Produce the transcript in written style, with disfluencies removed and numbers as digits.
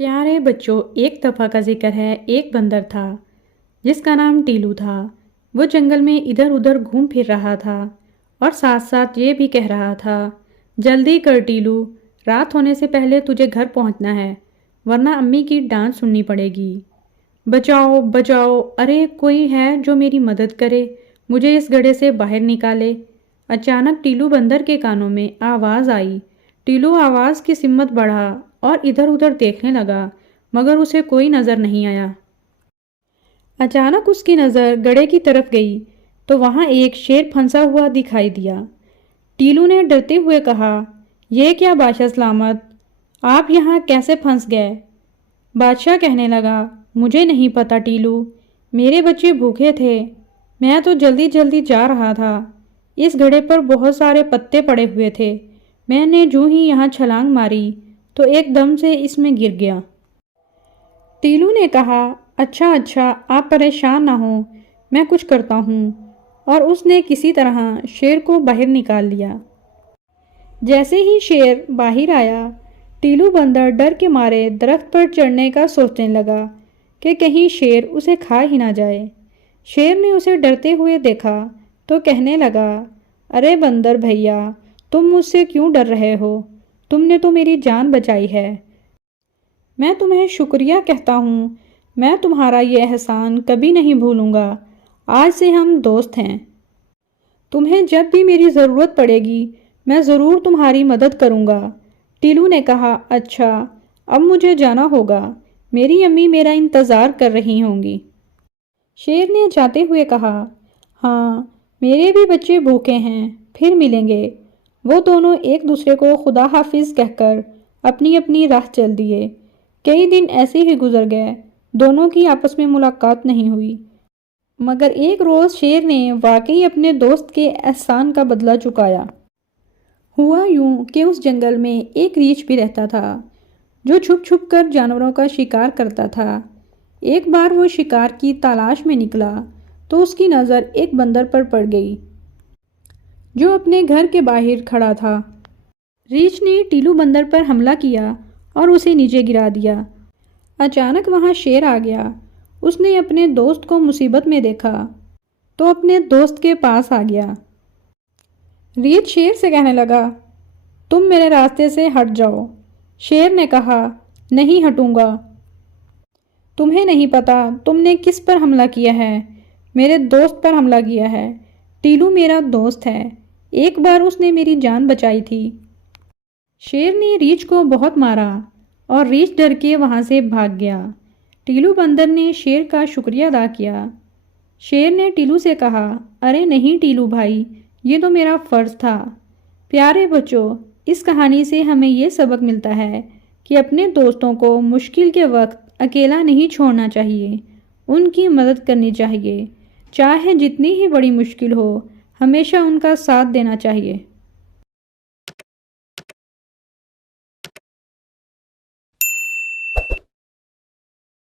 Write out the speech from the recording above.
پیارے بچوں، ایک دفعہ کا ذکر ہے، ایک بندر تھا جس کا نام ٹیلو تھا۔ وہ جنگل میں ادھر ادھر گھوم پھر رہا تھا اور ساتھ ساتھ یہ بھی کہہ رہا تھا، جلدی کر ٹیلو، رات ہونے سے پہلے تجھے گھر پہنچنا ہے ورنہ امی کی ڈانٹ سننی پڑے گی۔ بچاؤ بچاؤ، ارے کوئی ہے جو میری مدد کرے، مجھے اس گڑھے سے باہر نکالے۔ اچانک ٹیلو بندر کے کانوں میں آواز آئی۔ ٹیلو آواز کی سمت بڑھا اور ادھر ادھر دیکھنے لگا مگر اسے کوئی نظر نہیں آیا۔ اچانک اس کی نظر گڑھے کی طرف گئی تو وہاں ایک شیر پھنسا ہوا دکھائی دیا۔ ٹیلو نے ڈرتے ہوئے کہا، یہ کیا بادشاہ سلامت، آپ یہاں کیسے پھنس گئے؟ بادشاہ کہنے لگا، مجھے نہیں پتا ٹیلو، میرے بچے بھوکے تھے، میں تو جلدی جلدی جا رہا تھا، اس گھڑے پر بہت سارے پتے پڑے ہوئے تھے، میں نے جو ہی یہاں چھلانگ ماری تو ایک دم سے اس میں گر گیا۔ ٹیلو نے کہا، اچھا اچھا، آپ پریشان نہ ہوں، میں کچھ کرتا ہوں، اور اس نے کسی طرح شیر کو باہر نکال لیا۔ جیسے ہی شیر باہر آیا، ٹیلو بندر ڈر کے مارے درخت پر چڑھنے کا سوچنے لگا کہ کہیں شیر اسے کھا ہی نہ جائے۔ شیر نے اسے ڈرتے ہوئے دیکھا تو کہنے لگا، ارے بندر بھیا، تم مجھ سے کیوں ڈر رہے ہو؟ تم نے تو میری جان بچائی ہے، میں تمہیں شکریہ کہتا ہوں، میں تمہارا یہ احسان کبھی نہیں بھولوں گا، آج سے ہم دوست ہیں، تمہیں جب بھی میری ضرورت پڑے گی میں ضرور تمہاری مدد کروں گا۔ ٹیلو نے کہا، اچھا اب مجھے جانا ہوگا، میری امی میرا انتظار کر رہی ہوں گی۔ شیر نے جاتے ہوئے کہا، ہاں میرے بھی بچے بھوکے ہیں، پھر ملیں گے۔ وہ دونوں ایک دوسرے کو خدا حافظ کہہ کر اپنی اپنی راہ چل دیے۔ کئی دن ایسے ہی گزر گئے، دونوں کی آپس میں ملاقات نہیں ہوئی، مگر ایک روز شیر نے واقعی اپنے دوست کے احسان کا بدلہ چکایا۔ ہوا یوں کہ اس جنگل میں ایک ریچھ بھی رہتا تھا جو چھپ چھپ کر جانوروں کا شکار کرتا تھا۔ ایک بار وہ شکار کی تلاش میں نکلا تو اس کی نظر ایک بندر پر پڑ گئی جو اپنے گھر کے باہر کھڑا تھا۔ ریچھ نے ٹیلو بندر پر حملہ کیا اور اسے نیچے گرا دیا۔ اچانک وہاں شیر آ گیا، اس نے اپنے دوست کو مصیبت میں دیکھا تو اپنے دوست کے پاس آ گیا۔ ریچھ شیر سے کہنے لگا، تم میرے راستے سے ہٹ جاؤ۔ شیر نے کہا، نہیں ہٹوں گا، تمہیں نہیں پتا تم نے کس پر حملہ کیا ہے، میرے دوست پر حملہ کیا ہے۔ ٹیلو میرا دوست ہے، ایک بار اس نے میری جان بچائی تھی۔ شیر نے ریچھ کو بہت مارا اور ریچھ ڈر کے وہاں سے بھاگ گیا۔ ٹیلو بندر نے شیر کا شکریہ ادا کیا۔ شیر نے ٹیلو سے کہا، ارے نہیں ٹیلو بھائی، یہ تو میرا فرض تھا۔ پیارے بچوں، اس کہانی سے ہمیں یہ سبق ملتا ہے کہ اپنے دوستوں کو مشکل کے وقت اکیلا نہیں چھوڑنا چاہیے، ان کی مدد کرنی چاہیے، چاہے جتنی ہی بڑی مشکل ہو، ہمیشہ ان کا ساتھ دینا چاہیے۔